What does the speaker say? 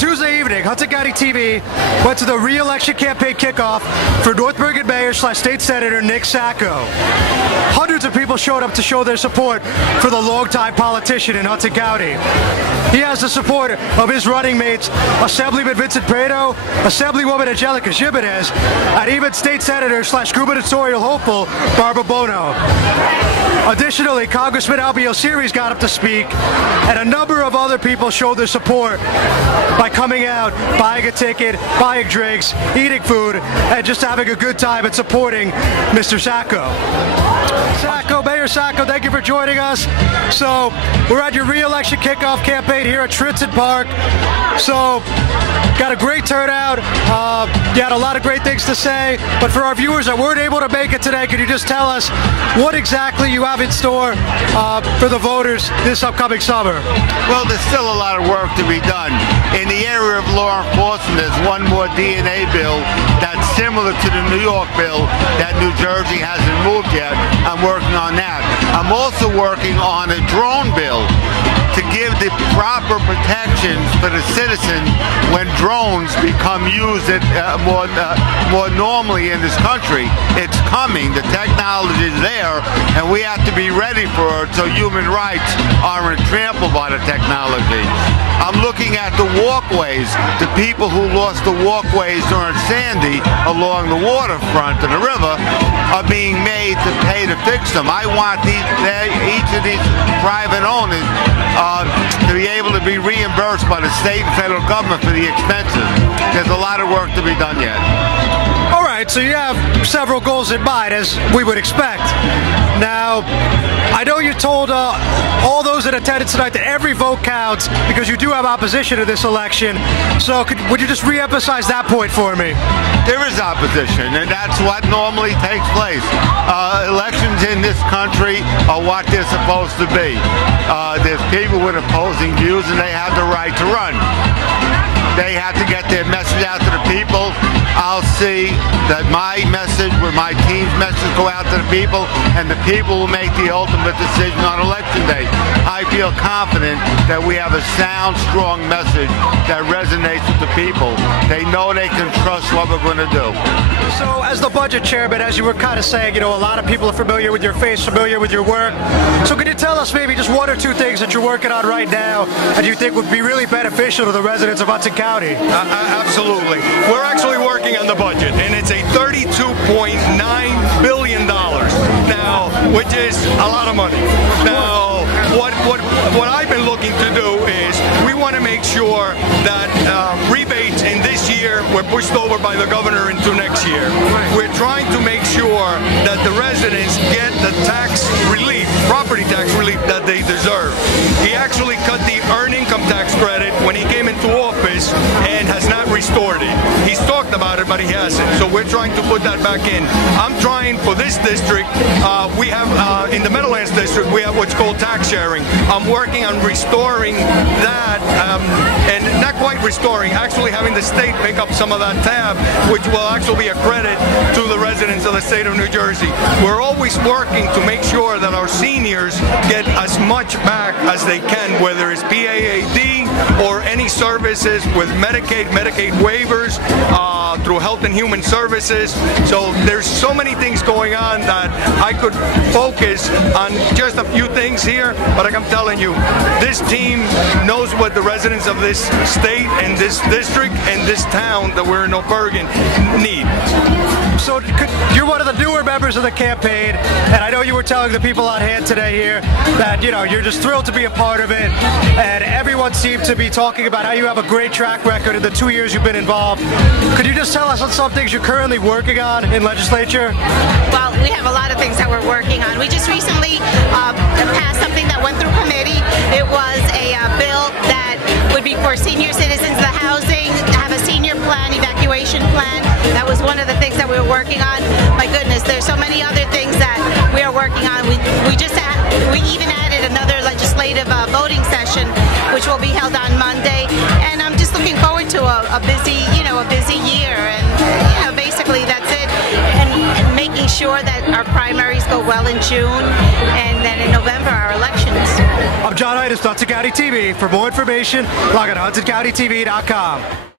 Tuesday evening, Hudson County TV went to the re-election campaign kickoff for North Bergen Mayor / State Senator Nick Sacco. Hundreds of people showed up to show their support for the longtime politician in Hudson County. He has the support of his running mates, Assemblyman Vincent Prado, Assemblywoman Angelica Jimenez, and even State Senator / gubernatorial hopeful Barbara Buono. Additionally, Congressman Albio Sires got up to speak, and a number of other people showed their support by coming out, buying a ticket, buying drinks, eating food, and just having a good time and supporting Mr. Sacco. Mayor Sacco, thank you for joining us. So, we're at your re-election kickoff campaign here at Schuetzen Park. So, got a great turnout. You had a lot of great things to say, but for our viewers that weren't able to make it today, could you just tell us what exactly you have in store for the voters this upcoming summer? Well, there's still a lot of work to be done. In the area of law enforcement, there's one more DNA bill that's similar to the New York bill that New Jersey hasn't moved yet. I'm working on that. I'm also working on a drone bill to give the proper protections for the citizen when drones become used more normally in this country. It's coming, the technology is there, and we have to be ready for it so human rights aren't trampled by the technology. I'm looking at the walkways. The people who lost the walkways during Sandy along the waterfront and the river are being made to pay to fix them. I want each of these private owners to be able to be reimbursed by the state and federal government for the expenses. There's a lot of work to be done yet. All right, so you have several goals in mind, as we would expect. Now, I know you told all those in attendance tonight that every vote counts because you do have opposition to this election. So would you just re-emphasize that point for me? There is opposition, and that's what normally takes place. Elections in this country are what they're supposed to be. There's people with opposing views, and they have the right to run. They have to get their message out to the people. I'll see that my message, with my team's message, go out to the people, and the people will make the ultimate decision on election day. I feel confident that we have a sound, strong message that resonates with the people. They know they can trust what we're going to do. So, as the budget chairman, as you were kind of saying, you know, a lot of people are familiar with your face, familiar with your work. So, could you tell us maybe just one or two things that you're working on right now and you think would be really beneficial to the residents of Hudson County? Absolutely. We're actually working on the budget, and it's a $32.9 billion now, which is a lot of money. Now, what I've been looking to do is we want to make sure that rebates in this year were pushed over by the governor into next year. We're trying to make sure that the residents get the tax relief, property tax relief that they deserve. He actually cut the earned income tax credit when he came into office and has not restored it. He's talked about it, but he hasn't. So we're trying to put that back in. I'm trying for this district. We have in the Meadowlands district, we have what's called tax sharing. I'm working on restoring that, and not quite restoring, actually having the state pick up some of that tab, which will actually be a credit to the residents of the state of New Jersey. We're always working to make sure that our seniors get as much back as they can, whether it's PAAD or any services with Medicaid waivers, through Health and Human Services. So there's so many things going on that I could focus on just a few things here, but like I'm telling you, this team knows what the residents of this state and this district and this town that we're in North Bergen need. So you're one of the newer members of the campaign, and I know you were telling the people on hand today here that, you know, you're just thrilled to be a part of it, and everyone seemed to be talking about how you have a great track record in the 2 years you've been involved. Could you just tell us on some things you're currently working on in legislature? Well, we have a lot of things that we're working on. We just recently passed something that went through committee. It was a bill that would be for senior citizens, the housing, have a senior plan, evacuation plan. That was one of the things that we were working on. My goodness, there's so many other things that we are working on. We even added another legislative voting session, which will be held on Monday. And I'm just looking forward to a busy year. And basically that's it. And making sure that our primaries go well in June, and then in November our elections. I'm John Itis, Hudson County TV. For more information, log on to HudsonCountyTV.com.